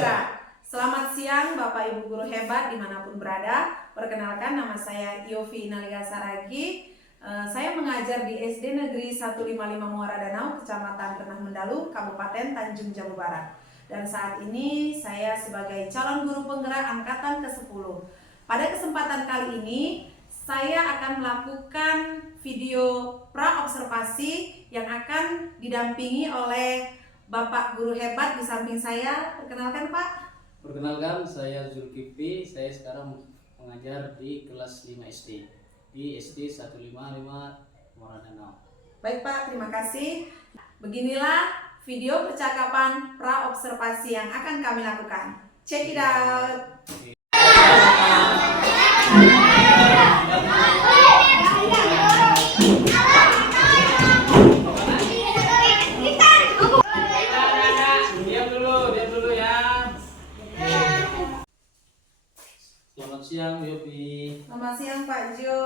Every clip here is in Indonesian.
penggerak. Selamat siang Bapak Ibu guru hebat dimanapun berada. Perkenalkan, nama saya Yofi Inaliga Saragi. Saya mengajar di SD Negeri 155 Muara Danau, Kecamatan Renah Mendalu, Kabupaten Tanjung Jabung Barat. Dan saat ini saya sebagai calon guru penggerak angkatan ke-10. Pada kesempatan kali ini saya akan melakukan video pra-observasi yang akan didampingi oleh Bapak guru hebat di samping saya. Perkenalkan Pak. Perkenalkan, saya Zulkifli. Saya sekarang mengajar di kelas 5 SD di SD 155 Muara Danau. Baik Pak, terima kasih. Beginilah video percakapan pra-observasi yang akan kami lakukan. Check it out. Selamat siang, Yopi. Selamat siang Pak Jo.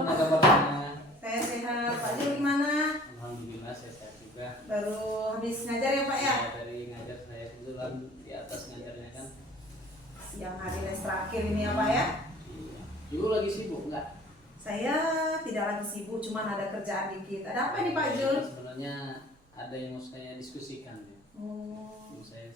Gimana kabarnya? Saya sehat. Pak Jo gimana? Alhamdulillah saya sehat juga. Baru habis ngajar ya Pak ya? Saya dari ngajar, saya kebetulan di atas ngajarnya kan. Siang hari les terakhir ini ya Pak ya? Iya. Dulu lagi sibuk enggak? Saya tidak lagi sibuk, cuman ada kerjaan dikit. Ada apa nih Pak Jul? Sebenarnya ada yang mau saya diskusikan ya. Saya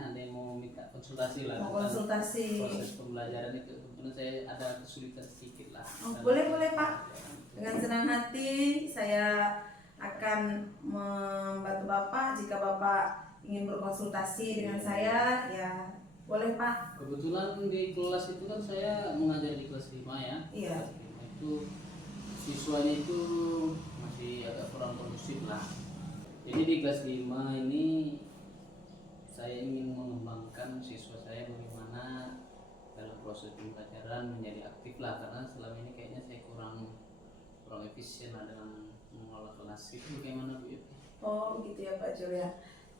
ada yang mau minta konsultasi lah. Mau konsultasi. Proses pembelajaran itu kebetulan saya ada kesulitan sedikit lah. Boleh Pak. Dengan senang hati saya akan membantu Bapak jika Bapak ingin berkonsultasi dengan saya, ya boleh Pak. Kebetulan di kelas itu kan saya mengajar di kelas 5 ya. Iya. Kelas 5 itu siswanya itu masih agak kurang kondusif lah. Jadi di kelas 5 ini saya ingin mengembangkan siswa saya bagaimana dalam proses pembelajaran menjadi aktif lah, karena selama ini kayaknya saya kurang efisien lah dalam mengelola kelas. Itu bagaimana Bu? Oh gitu ya Pak Jul ya.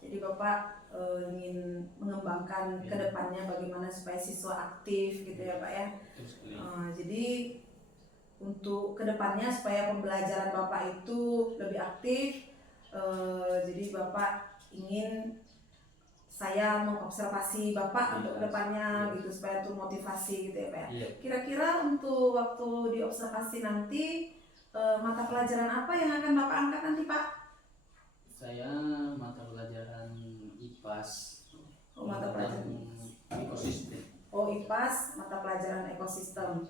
Jadi Bapak ingin mengembangkan kedepannya bagaimana supaya siswa aktif gitu ya Pak ya. Jadi untuk kedepannya supaya pembelajaran Bapak itu lebih aktif, jadi Bapak ingin saya mengobservasi Bapak untuk kedepannya gitu, supaya untuk motivasi gitu ya Pak ya. Kira-kira untuk waktu diobservasi nanti mata pelajaran apa yang akan Bapak angkat nanti Pak? Saya mata pelajaran IPAS. Mata pelajaran ekosistem. IPAS, mata pelajaran ekosistem.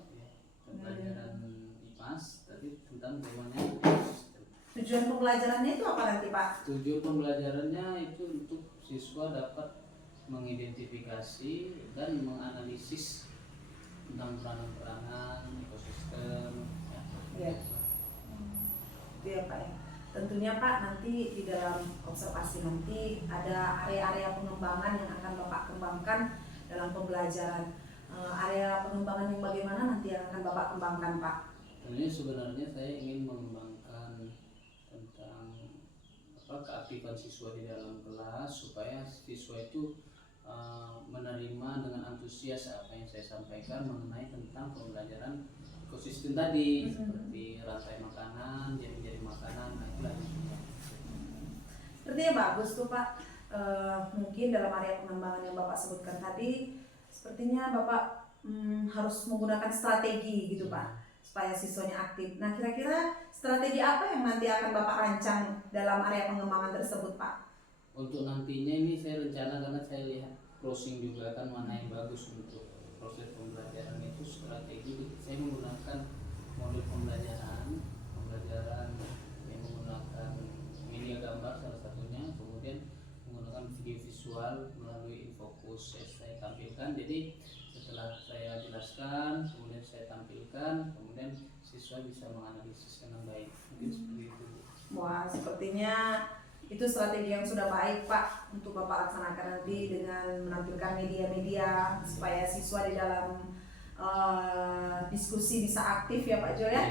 Pelajaran IPAS tadi tentang bagaimana ekosistem. Tujuan pembelajarannya itu apa nanti Pak? Tujuan pembelajarannya itu untuk siswa dapat mengidentifikasi dan menganalisis tentang peranan-peranan ekosistem. Ya. Itu ya Pak ya. Tentunya Pak, nanti di dalam observasi nanti ada area-area pengembangan yang akan Bapak kembangkan dalam pembelajaran. Area pengembangan yang bagaimana nanti yang akan Bapak kembangkan Pak? Ini sebenarnya saya ingin mengembangkan tentang keaktifan siswa di dalam kelas, supaya siswa itu menerima dengan antusias apa yang saya sampaikan mengenai tentang pembelajaran ekosistem tadi, seperti rantai makanan, jadi makanan, itulah. Sepertinya bagus tuh Pak. Mungkin dalam area pengembangan yang Bapak sebutkan tadi, sepertinya Bapak harus menggunakan strategi gitu Pak, supaya siswanya aktif. Nah kira-kira strategi apa yang nanti akan Bapak rancang dalam area pengembangan tersebut Pak? Untuk nantinya ini saya rencana, karena saya lihat closing juga kan mana yang bagus untuk proses pembelajaran itu, strategi saya menggunakan modul pembelajaran yang menggunakan media gambar salah satunya, kemudian menggunakan video visual melalui Infocus saya tampilkan. Jadi setelah saya jelaskan, kemudian saya tampilkan, kemudian siswa bisa menganalisis dengan baik. Mungkin seperti itu. Wah, sepertinya itu strategi yang sudah baik Pak untuk Bapak laksanakan nanti dengan menampilkan media-media supaya siswa di dalam diskusi bisa aktif ya Pak Jul ya.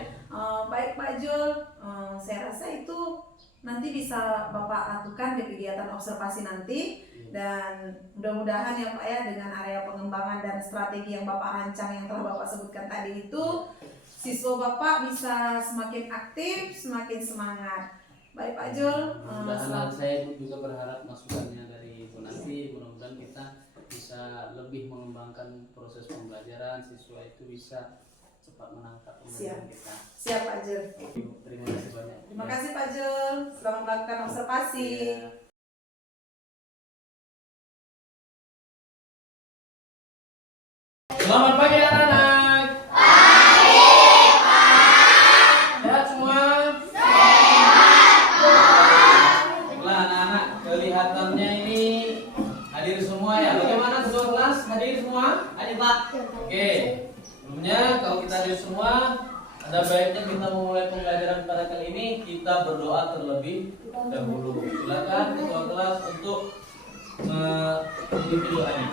Baik Pak Jul, saya rasa itu nanti bisa Bapak lakukan di kegiatan observasi nanti, dan mudah-mudahan ya Pak ya, dengan area pengembangan dan strategi yang Bapak rancang yang telah Bapak sebutkan tadi itu, siswa Bapak bisa semakin aktif, semakin semangat. Baik Pak Jul, mudah-mudahan saya juga berharap masukannya dari Bu Nanti, mudah-mudahan kita pembelajaran, siswa itu bisa cepat menangkap pembelajaran kita. Siap Pak Jel. Terima kasih banyak. Terima kasih Pak Jel. Selamat melakukan observasi. Ya. Selamat pagi anak-anak. Pagi Pak. Sehat semua? Sehat Pak. Baiklah anak-anak, kelihatannya ini hadir semua ya. Bagaimana ketua kelas? Hadir semua? Hadir Pak. Oke. Sebelumnya kalau kita hadir semua, ada baiknya kita memulai pembelajaran pada kali ini kita berdoa terlebih dahulu. Silakan ketua kelas untuk memimpin doanya.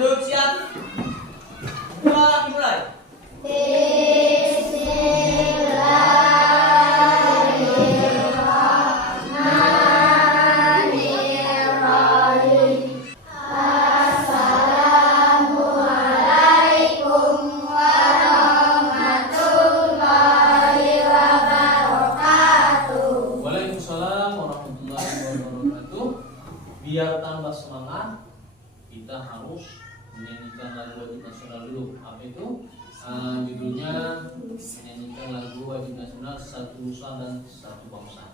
Duduk siap. Dimulai. Waalaikumsalam warahmatullahi wabarakatuh. Biar tambah semangat, kita harus menyanyikan lagu wajib nasional dulu. Apa itu? Judulnya menyanyikan lagu wajib nasional Satu Nusa dan Satu Bangsa.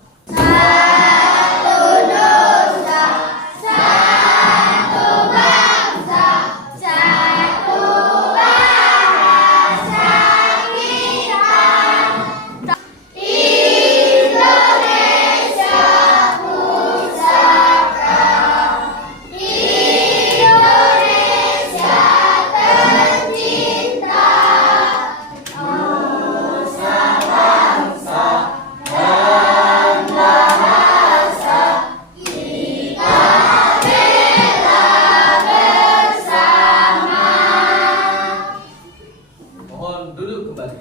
Mohon duduk kembali.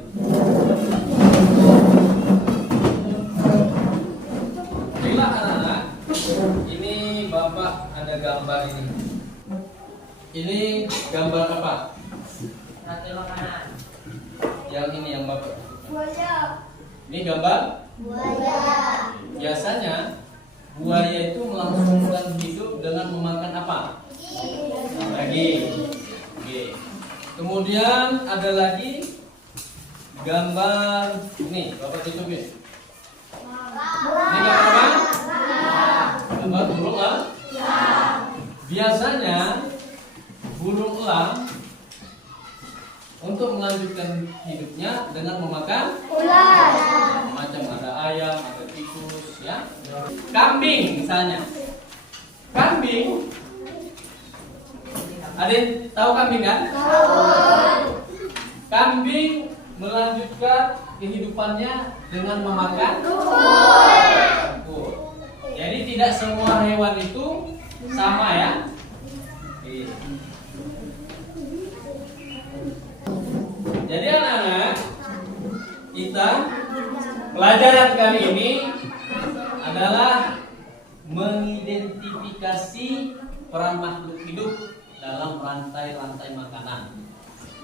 Baiklah anak-anak, ini Bapak ada gambar ini. Ini gambar apa? Sate makanan. Yang ini yang Bapak. Buaya. Ini gambar. Buaya. Biasanya buaya itu melangsungkan hidup dengan memakan apa? Daging. Oke. Kemudian ada lagi gambar ini, Bapak tutupin. Ini gambar apa? Gambar burung elang. Biasanya burung elang untuk melanjutkan hidupnya dengan memakan Ular. macam ada ayam, ada tikus, ya. Kambing misalnya. Kambing. Ada yang tahu kambing kan? Kambing melanjutkan kehidupannya dengan memakan rumput. Jadi tidak semua hewan itu sama ya. Jadi anak-anak, kita pelajaran kali ini adalah mengidentifikasi peran makhluk hidup dalam rantai-rantai makanan.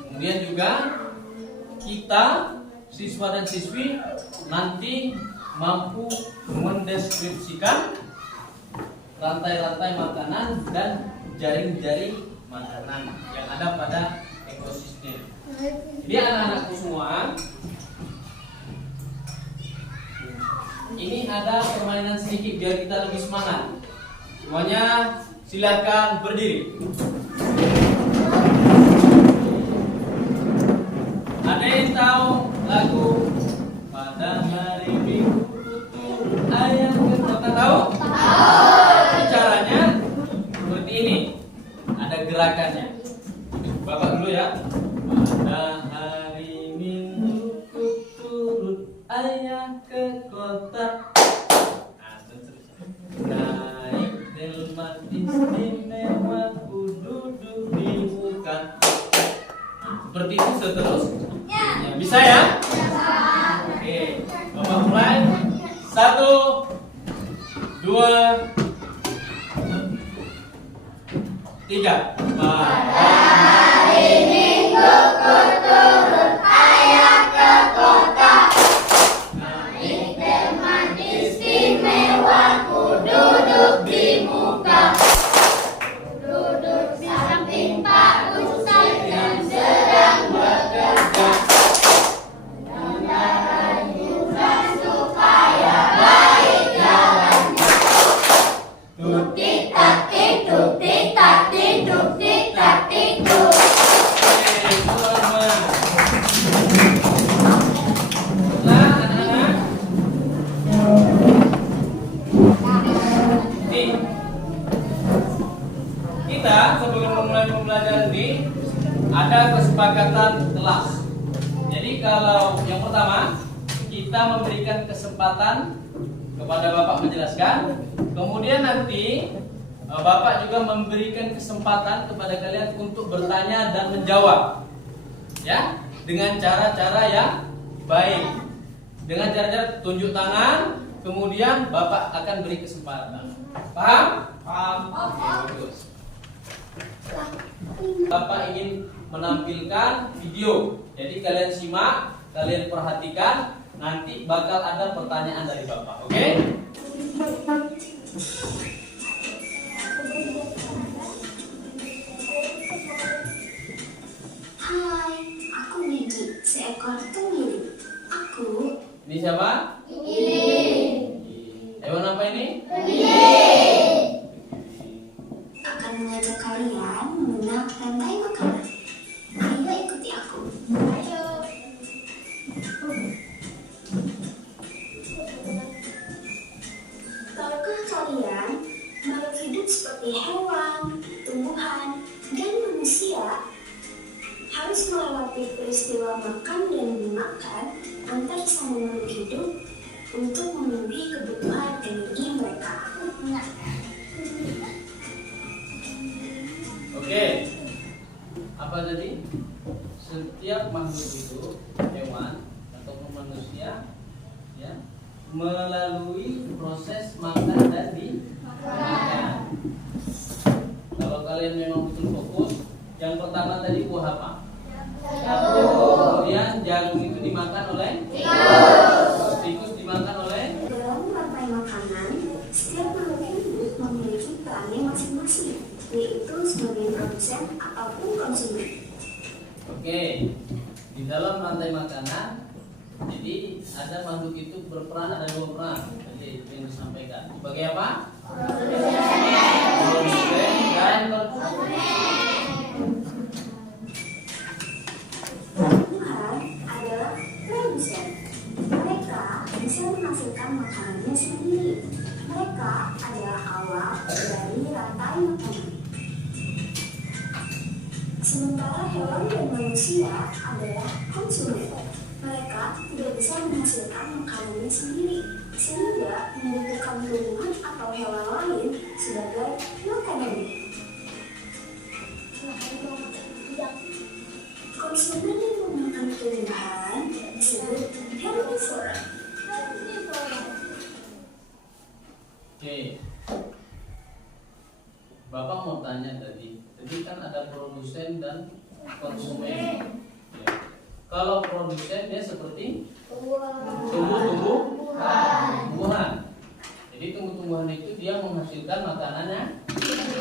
Kemudian juga kita siswa dan siswi nanti mampu mendeskripsikan rantai-rantai makanan dan jaring-jaring makanan yang ada pada ekosistem. Jadi anak-anakku semua, ini ada permainan sedikit biar kita lebih semangat. Semuanya silakan berdiri. Ada yang tahu lagu Pada Hari Minggu Tutur Ayam ke Kota? Tahu? Tahu. Caranya seperti ini. Ada gerakannya. Bapak dulu ya. Pada hari Minggu turut ayah ke kota. Naik delman istimewa ku duduk di muka. Seperti itu seterusnya. Bisa ya? Oke, Bapak mulai. 1, 2, 3. Pada hari Minggu ku turut ayah ke kota. Naik delman istimewa ku duduk di muka. Duduk di samping Pak Ustadz dan sedang kita sebelum memulai pembelajaran ini ada kesepakatan kelas. Jadi kalau yang pertama kita memberikan kesempatan kepada Bapak menjelaskan, kemudian nanti Bapak juga memberikan kesempatan kepada kalian untuk bertanya dan menjawab, ya, dengan cara-cara yang baik, dengan cara-cara tunjuk tangan, kemudian Bapak akan beri kesempatan. Paham? Paham. Oke, bagus. Bapak ingin menampilkan video, jadi kalian simak, kalian perhatikan, nanti bakal ada pertanyaan dari Bapak, oke? Hai, aku Gigi, seekor kemiri. Aku Ini siapa? Hewan apa ini? akan mengajak kalian mengenal rantai makanan. Ayo ikuti aku. Tahukah kalian, makhluk hidup seperti hewan, tumbuhan, dan manusia harus melewati peristiwa makan dan dimakan antar sama makhluk hidup untuk memenuhi kebutuhan energi mereka. Oke. Apa tadi? Setiap makhluk hidup, hewan ataupun manusia, ya, melalui proses makan dan dimakan. Kalau kalian memang betul fokus, yang pertama tadi buah apa? Kemudian jagung itu dimakan oleh tikus dimakan oleh. Dalam rantai makanan, setiap makhluk hidup memiliki perannya masing-masing, yaitu sebagai produsen ataupun konsumen. Oke, di dalam rantai makanan, jadi ada makhluk itu berperan, ada dua peran. Jadi itu yang disampaikan. Sebagai apa? Produsen dan Tumbuhan adalah produsen. Mereka bisa menghasilkan makanannya sendiri. Mereka adalah awal dari rantai makanan. Sementara hewan dan manusia adalah konsumen. Mereka tidak bisa menghasilkan makanannya sendiri, sehingga membutuhkan tumbuhan atau hewan lain sebagai makanannya. Konsumen yang memakan tumbuhan disebut herbivora. Oke. Bapak mau tanya tadi kan ada produsen dan konsumen. Ya. Kalau produsen dia seperti tumbuh-tumbuhan. Jadi tumbuh-tumbuhan itu dia menghasilkan makanannya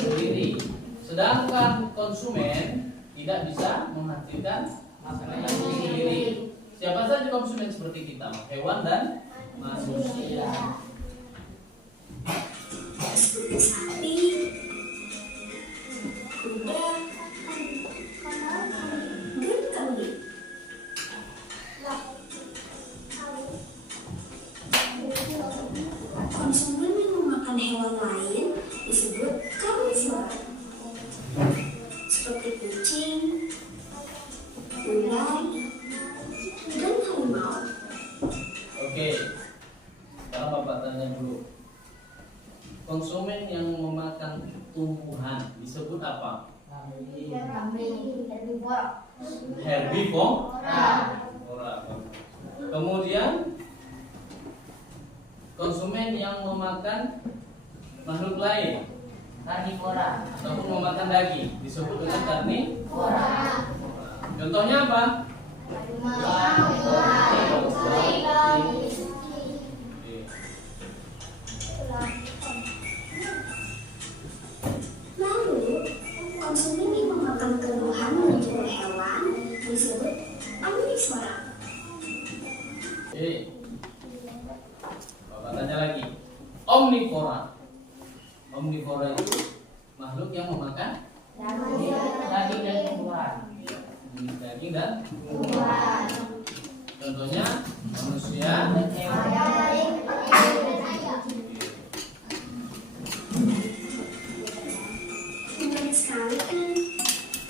sendiri. Sedangkan konsumen tidak bisa menghasilkan makanannya sendiri. Siapa saja konsumen seperti kita, hewan dan manusia. Seperti sapi, kuda, dan kambing. Konsumen yang memakan hewan lain disebut karnivora, seperti kucing, ular, dan harimau. Oke. Sekarang Bapak tanya dulu. Konsumen yang memakan tumbuhan disebut apa? Herbivora. Kemudian konsumen yang memakan makhluk lain, Karnivora. ataupun memakan daging disebut dengan karnivora. Contohnya apa? Lalu, konsumen yang memakan tumbuhan dan juga hewan disebut omnivora. Bapak tanya lagi. Omnivora. Omnivora itu makhluk yang memakan Daging dan tumbuhan. daging dan contohnya manusia. Dengan sekali kan.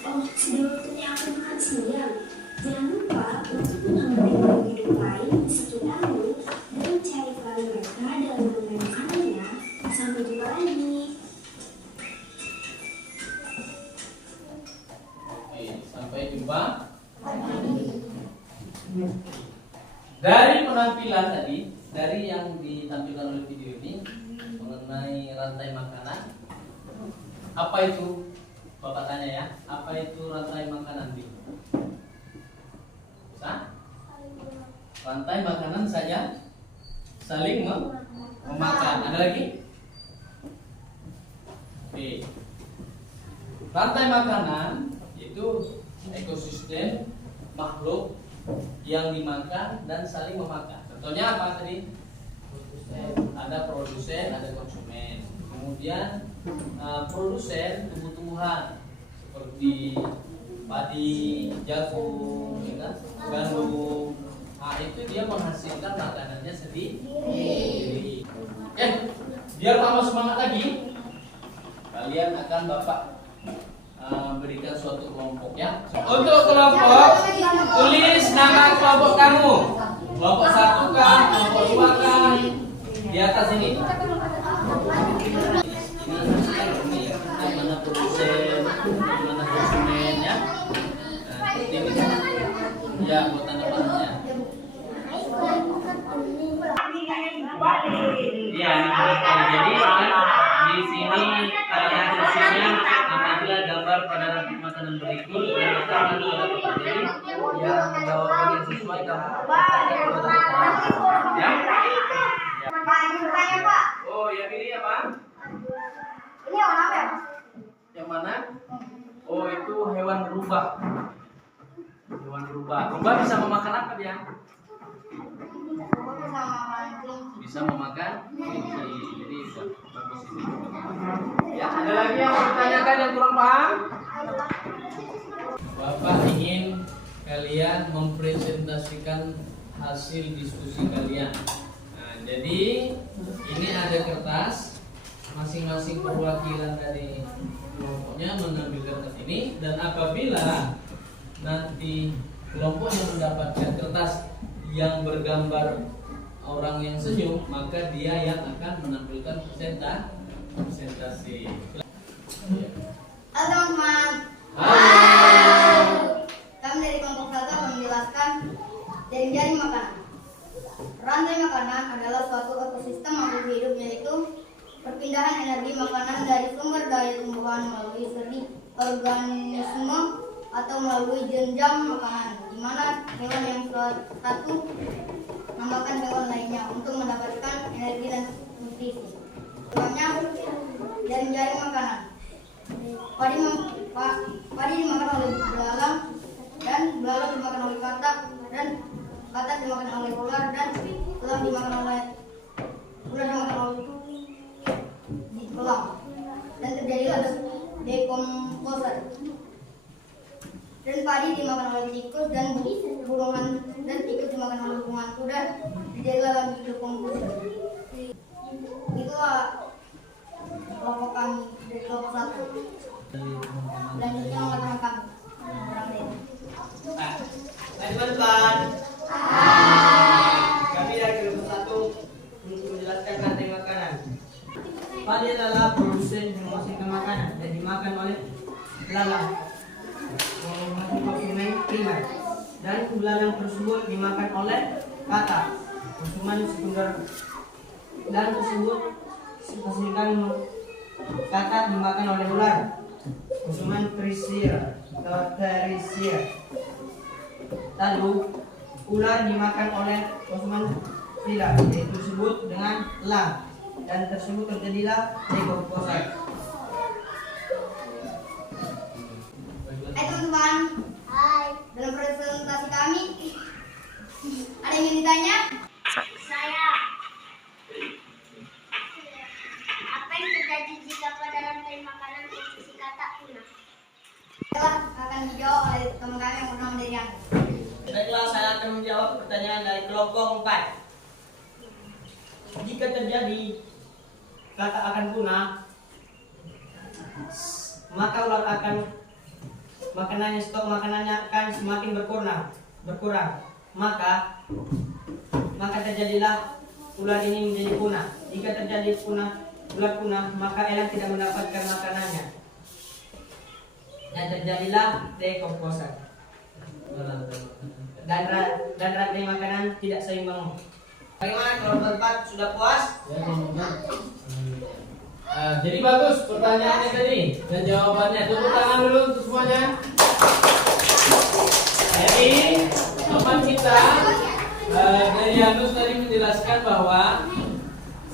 Oh, sudah waktunya aku makan siang. Jangan lupa untuk mengamati makhluk hidup lain di sekitarmu dan mencari peran mereka dalam bermain makanannya. Sampai jumpa lagi. Oke, sampai jumpa. Dari penampilan tadi, dari yang ditampilkan oleh video ini mengenai rantai makanan, apa itu? Bapak tanya ya, apa itu rantai makanan? Bisa? Rantai makanan saja saling memakan. Ada lagi? Oke. Rantai makanan itu ekosistem makhluk yang dimakan dan saling memakan. Contohnya apa tadi? Ada produsen, ada konsumen. Kemudian produsen tumbuh-tumbuhan seperti padi, jagung, ya kan? Gandum. Nah, itu dia menghasilkan makanannya sendiri. Biar tambah semangat lagi, kalian akan Bapak berikan suatu kelompok ya. Untuk kelompok, tulis nama kelompok kamu. Kelompok 1 kan, kelompok 2 kan, di atas ini. Ini mana produsen, mana konsumen ya. Nah, seperti ini. Ya, buat tanda panahnya. Ya, jadi di sini kalian tulisnya apabila gambar pada rantai makanan berikut dan letakkan pada tempat ini yang jawabannya sesuai kamu ya. Oh, yang ini apa? Ini warna apa ya? Yang mana? Oh, itu hewan berubah. Hewan berubah. Berubah bisa memakan apa dia? Bisa memakan kelinci. Jadi bagus ini. Ya, ada lagi yang mau ditanyakan yang kurang paham? Bapak ingin kalian mempresentasikan hasil diskusi kalian. Nah, jadi ini ada kertas, masing-masing perwakilan dari kelompoknya mengambil kertas ini, dan apabila nanti kelompoknya mendapatkan kertas yang bergambar orang yang senyum, maka dia yang akan menampilkan presentasi. Halo teman-teman. Halo. Kami dari kelompok 1 akan menjelaskan jaring-jaring makanan. Rantai makanan adalah suatu ekosistem makhluk hidup, yaitu perpindahan energi makanan dari sumber daya tumbuhan melalui seri organisme atau melalui jenjang makanan, di mana hewan yang satu memakan hewan lainnya untuk mendapatkan energi dan nutrisi. Contohnya jaring-jaring makanan. Padi dimakan oleh belalang, dan belalang dimakan oleh katak, dan katak dimakan oleh ular, dan ular dimakan oleh elang. Dan terjadilah dekomposer. Dan padi dimakan oleh tikus, dan burungan, dan tikus dimakan oleh burung hantu, dan terjadilah lagi dekomposer. Itulah kelompok kami dari kelompok 1. Selanjutnya mengatakan kami orang lain. Teman-teman, kami dari kelompok 1 untuk menjelaskan rantai makanan. Padi adalah produsen yang menghasilkan makanan dan dimakan oleh belalang, konsumen primer, dan belalang tersebut dimakan oleh katak, konsumen sekunder, dan tersebut menghasilkan katak dimakan oleh ular, konsumen tersier. Lalu ular dimakan oleh konsumen pilar, yaitu disebut dengan elang, dan tersebut terjadilah dekomposer. Hai teman-teman. Hai. Dalam presentasi kami, ada yang ingin ditanya? Saya. Apa yang terjadi jika pada rantai makanan posisi katak punah? Baiklah, akan dijawab oleh teman kami yang bernama Derian. Baiklah, saya akan menjawab pertanyaan dari kelompok 4. Jika terjadi katak akan punah, maka ular akan stok makanannya akan semakin berkurang. Maka terjadilah ular ini menjadi punah. Jika terjadi ular punah, maka elang tidak mendapatkan makanannya. Dan terjadilah dekomposan. Dan rantai makanan tidak seimbang. Bagaimana kalau berempat sudah puas? Jadi bagus pertanyaannya tadi dan jawabannya. Tepuk tangan dulu untuk semuanya. Jadi teman kita dari Yanus tadi menjelaskan bahwa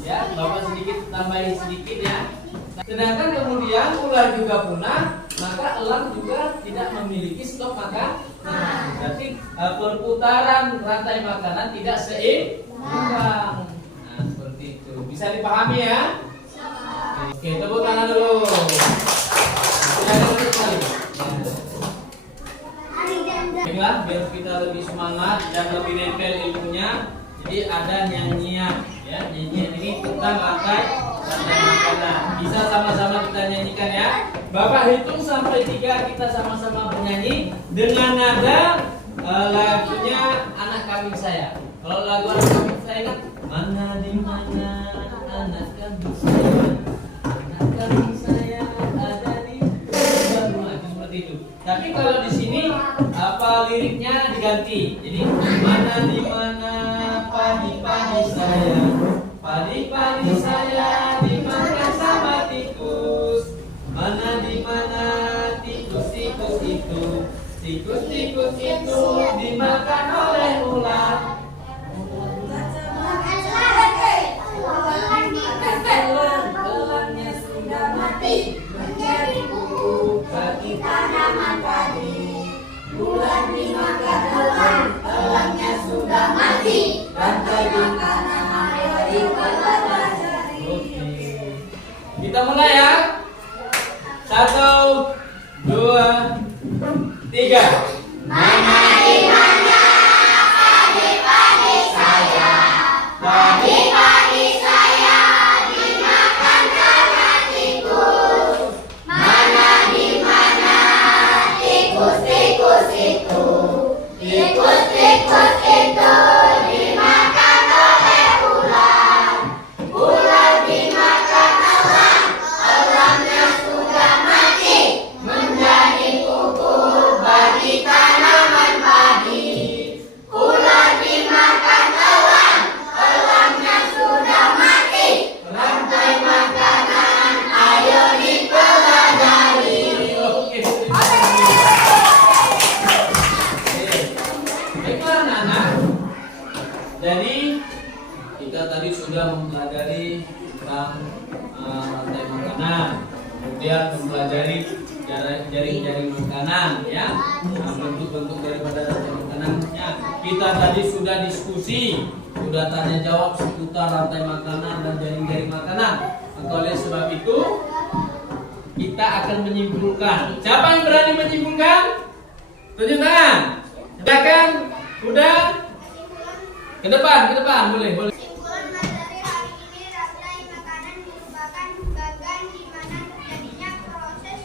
ya Bapak sedikit tambahin sedikit ya. Sedangkan kemudian ular juga punah, maka elang juga tidak memiliki stok makan. Berarti perputaran rantai makanan tidak seimbang. Nah, seperti itu. Bisa dipahami ya? Oke, tepuk tangan dulu. Sudah ada sekali. Baiklah, biar kita lebih semangat dan lebih nempel ilmunya. Jadi ada nyanyian, ya. Nyanyian ini tentang rantai makanan. Bisa sama-sama kita nyanyikan ya. Bapak hitung sampai 3, kita sama-sama bernyanyi dengan nada lagunya Anak Kambing Saya. Kalau lagu Anak Kambing Saya kan mana di mana anak kambing saya, anak kambing saya ada di rumah, seperti itu. Tapi kalau di sini liriknya diganti. Jadi mana di mana padi-padi saya, padi-padi saya dimakan sama tikus. Mana di mana tikus-tikus itu, tikus-tikus itu dimakan oleh ular. Elangnya sudah mati menjadi bubuk bagi tanaman padi. Ular dimakan elang, elangnya sudah mati. Rantai makanan ayo dipelajari. Kita mulai ya. 1, 2, 3. Mana di mana padi-padi saya, padi-padi saya dimakan sama tikus. Mana di mana tikus-tikus itu, tikus-tikus itu dimakan oleh ular. Ular dimakan elang, elangnya sudah mati menjadi pupuk bagi tanaman padi. Ular dimakan elang, elangnya sudah mati. Rantai makanan ayo dipelajari. Oke. Baiklah anak-anak. Jadi kita tadi sudah mempelajari tentang rantai makanan, kemudian mempelajari jaring-jaring makanan, ya, bentuk-bentuk daripada rantai makanannya. Kita tadi sudah diskusi, sudah tanya jawab seputar rantai makanan dan jaring-jaring makanan. Maka oleh sebab itu kita akan menyimpulkan. Siapa yang berani menyimpulkan? Tunjuk tangan. Silakan. Udah. Ke depan, boleh. Kesimpulan materi hari ini, rantai makanan merupakan bagian di mana terjadinya proses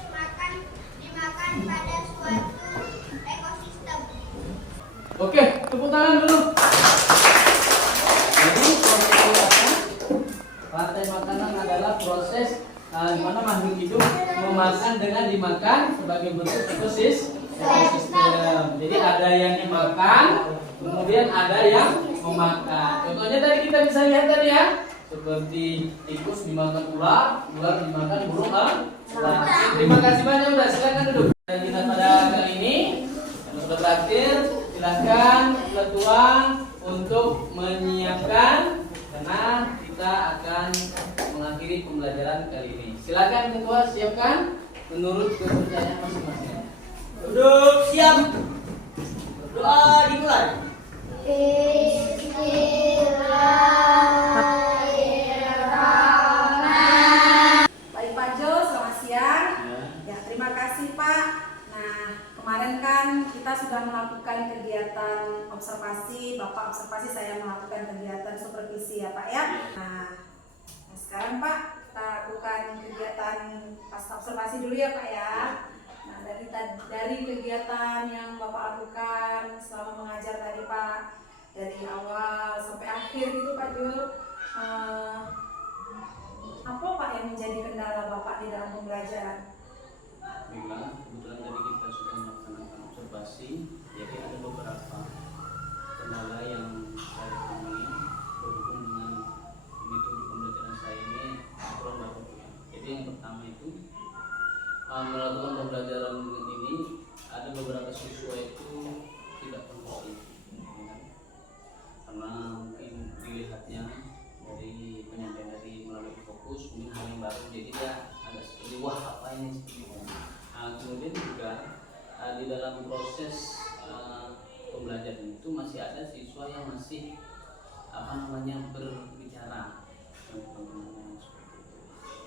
dimakan pada suatu ekosistem. Oke, tepuk tangan dulu. Jadi proses apa? Rantai makanan adalah proses di mana makhluk hidup memakan dengan dimakan sebagai bentuk ekosistem. Jadi ada yang dimakan, kemudian ada yang memakan. Contohnya tadi kita bisa lihat tadi ya, seperti tikus dimakan ular, ular dimakan burung elang. Terima kasih banyak, udah silakan duduk. Dan kita pada kali ini yang sudah berakhir, silakan ketua untuk menyiapkan karena kita akan mengakhiri pembelajaran kali ini. Silakan ketua siapkan menurut kepercayaan masing-masing. Duduk, siap. Doa dimulai. Baik Pak Jo, selamat siang. Ya, terima kasih Pak. Nah, kemarin kan kita sudah melakukan kegiatan observasi, Bapak observasi, saya melakukan kegiatan supervisi ya Pak ya. Nah sekarang Pak, lakukan kegiatan pasca observasi dulu ya Pak ya. Nah dari kegiatan yang Bapak lakukan selama mengajar tadi Pak, dari awal sampai akhir gitu Pak Jul, apa Pak yang menjadi kendala Bapak di dalam pembelajaran? Baiklah, kebetulan tadi kita sudah melaksanakan observasi, jadi ada beberapa kendala yang saya temui berhubung dengan metode pembelajaran saya ini kurang bagus. Jadi yang pertama itu melakukan pembelajaran ini ada beberapa siswa itu tidak kondusif, ya kan? Karena mungkin dilihatnya dari penyampaian dari melalui fokus mungkin hal yang baru, jadi dia agak seperti wah apa ini seperti ini. Kemudian juga di dalam proses pembelajaran itu masih ada siswa yang masih berbicara.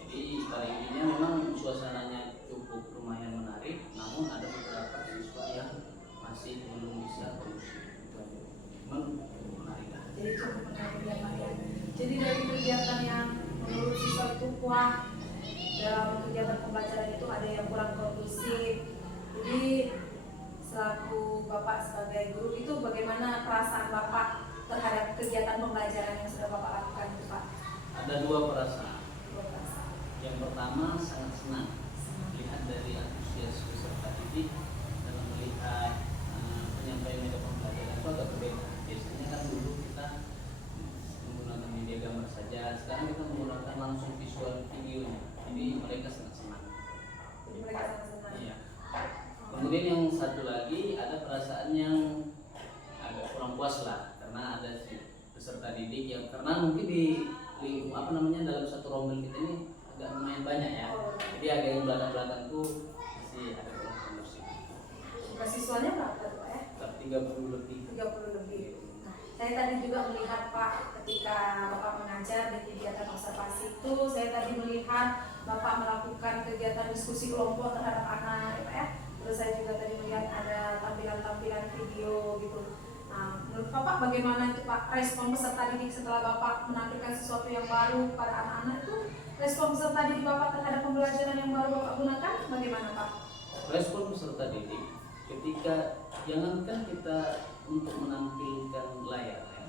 Jadi pada intinya memang suasananya cukup lumayan menarik, namun ada beberapa siswa yang masih belum bisa kondusif. Memang menarik. Jadi cukup menarik ya Pak ya. Jadi dari kegiatan yang menurut siswa itu kuat dalam kegiatan pembelajaran itu ada yang kurang kondusif. Jadi selaku Bapak sebagai guru itu bagaimana perasaan Bapak terhadap kegiatan pembelajaran yang sudah Bapak lakukan itu Pak? Ada dua perasaan. Dua perasaan. Yang pertama sangat senang lihat dari antusias peserta didik dalam melihat penyampaian media pembelajaran itu agak berbeda. Biasanya kan dulu kita menggunakan media gambar saja, sekarang kita menggunakan langsung visual videonya. Jadi mereka sangat senang. Jadi mereka sangat senang. Iya. Kemudian yang satu lagi ada perasaan yang agak kurang puas lah, karena ada si peserta didik yang karena mungkin di lingkup dalam satu rombel kita ini agak lumayan banyak ya. Jadi agak yang belakang-belakang tuh masih ada kurang kondusif. Jumlah siswanya berapa tuh Pak ya? 30 lebih. 30 lebih. Nah, saya tadi juga melihat Pak ketika Bapak mengajar di kegiatan observasi itu, saya tadi melihat Bapak melakukan kegiatan diskusi kelompok terhadap anak ya Pak ya. Terus saya juga tadi melihat ada tampilan-tampilan video gitu. Nah, menurut Bapak bagaimana itu Pak respon peserta didik setelah Bapak menampilkan sesuatu yang baru pada anak-anak itu? Respon peserta didik Bapak terhadap pembelajaran yang baru Bapak gunakan bagaimana Pak? Respon peserta didik ketika jangankan kita untuk menampilkan layar ya.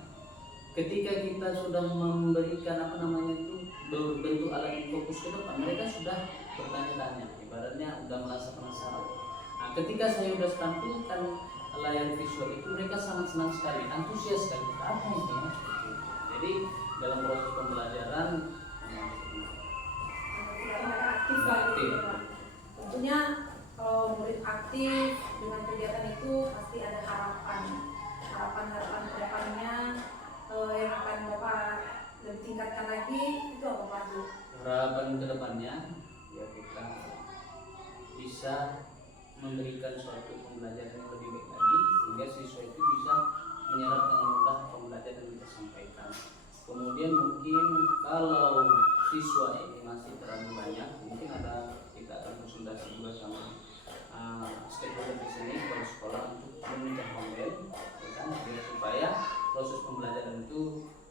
Ketika kita sudah memberikan itu berbentuk alat fokus ke depan, mereka sudah bertanya-tanya, ibaratnya sudah merasa penasaran. Nah, ketika saya sudah tampilkan layar visual itu, mereka sangat senang sekali, antusias sekali. Apa ini ya? Jadi dalam proses pembelajaran Aktif lah gitu Pak. Tentunya kalau murid aktif dengan kegiatan itu pasti ada harapan ke depannya yang akan Bapak lebih tingkatkan lagi itu apa Pak? harapan ke depannya ya kita bisa memberikan suatu pembelajaran yang lebih baik lagi sehingga siswa itu bisa menyerap dengan mudah pembelajaran yang kita sampaikan. Kemudian mungkin kalau siswa ini masih terlalu banyak, mungkin kita akan konsultasi juga sama stakeholder di sini kepala sekolah untuk memecah model, ya kan, supaya proses pembelajaran itu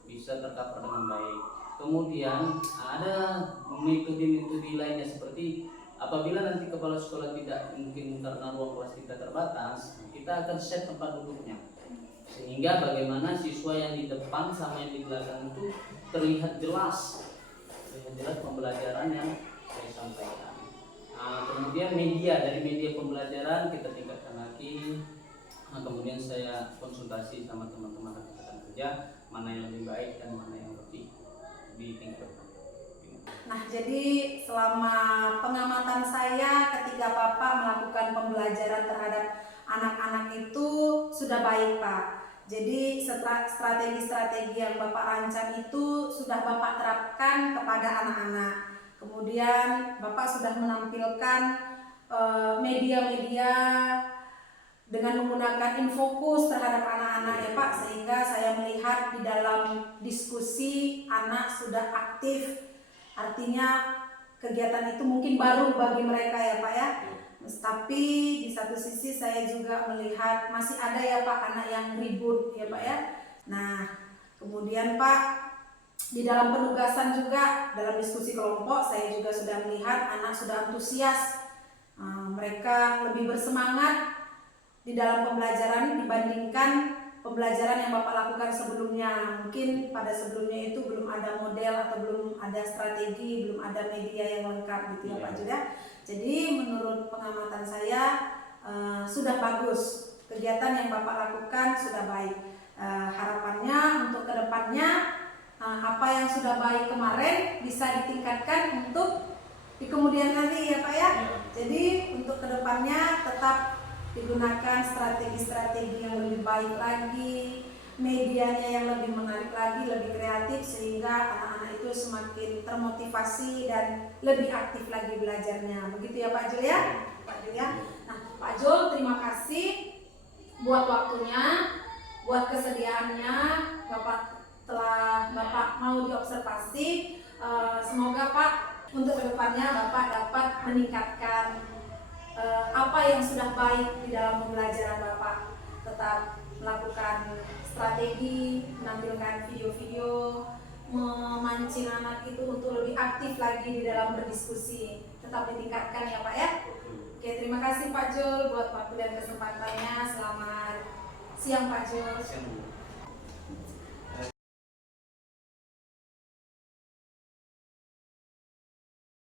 bisa tercover dengan baik. Kemudian ada metode-metode lainnya seperti apabila nanti kepala sekolah tidak mungkin karena ruang kelas kita terbatas, kita akan set tempat duduknya sehingga bagaimana siswa yang di depan sama yang di belakang itu terlihat jelas pembelajaran yang saya sampaikan. Kemudian dari media pembelajaran kita tingkatkan lagi. Kemudian saya konsultasi sama teman-teman rekan kerja mana yang lebih baik dan mana yang lebih ditingkatkan. Nah, jadi selama pengamatan saya ketika Bapak melakukan pembelajaran terhadap anak-anak itu sudah baik Pak. Jadi strategi-strategi yang Bapak rancang itu sudah Bapak terapkan kepada anak-anak. Kemudian Bapak sudah menampilkan media-media dengan menggunakan infokus terhadap anak-anak ya Pak, sehingga saya melihat di dalam diskusi anak sudah aktif. Artinya kegiatan itu mungkin baru bagi mereka ya Pak ya. Tapi di satu sisi saya juga melihat masih ada ya Pak anak yang ribut ya Pak ya. Nah kemudian Pak Di dalam penugasan juga, dalam diskusi kelompok, saya juga sudah melihat anak sudah antusias. Mereka lebih bersemangat di dalam pembelajaran dibandingkan pembelajaran yang Bapak lakukan sebelumnya. Mungkin pada sebelumnya itu belum ada model atau belum ada strategi, belum ada media yang lengkap gitu ya Pak Jul ya. Jadi menurut pengamatan saya sudah bagus. Kegiatan yang Bapak lakukan sudah baik. Harapannya untuk kedepannya apa yang sudah baik kemarin bisa ditingkatkan untuk di kemudian hari ya Pak ya. Jadi untuk kedepannya tetap digunakan strategi-strategi yang lebih baik lagi, medianya yang lebih menarik lagi, lebih kreatif sehingga anak-anak itu semakin termotivasi dan lebih aktif lagi belajarnya. Begitu ya Pak Jul ya? Pak Jul ya. Nah, Pak Jul terima kasih buat waktunya, buat kesediaannya. Telah Bapak mau diobservasi, semoga Pak untuk kedepannya Bapak dapat meningkatkan apa yang sudah baik di dalam pembelajaran Bapak. Tetap melakukan strategi, menampilkan video-video, memancing anak itu untuk lebih aktif lagi di dalam berdiskusi. Tetap ditingkatkan ya Pak ya. Oke, terima kasih Pak Jul buat waktu dan kesempatannya. Selamat siang Pak Jul.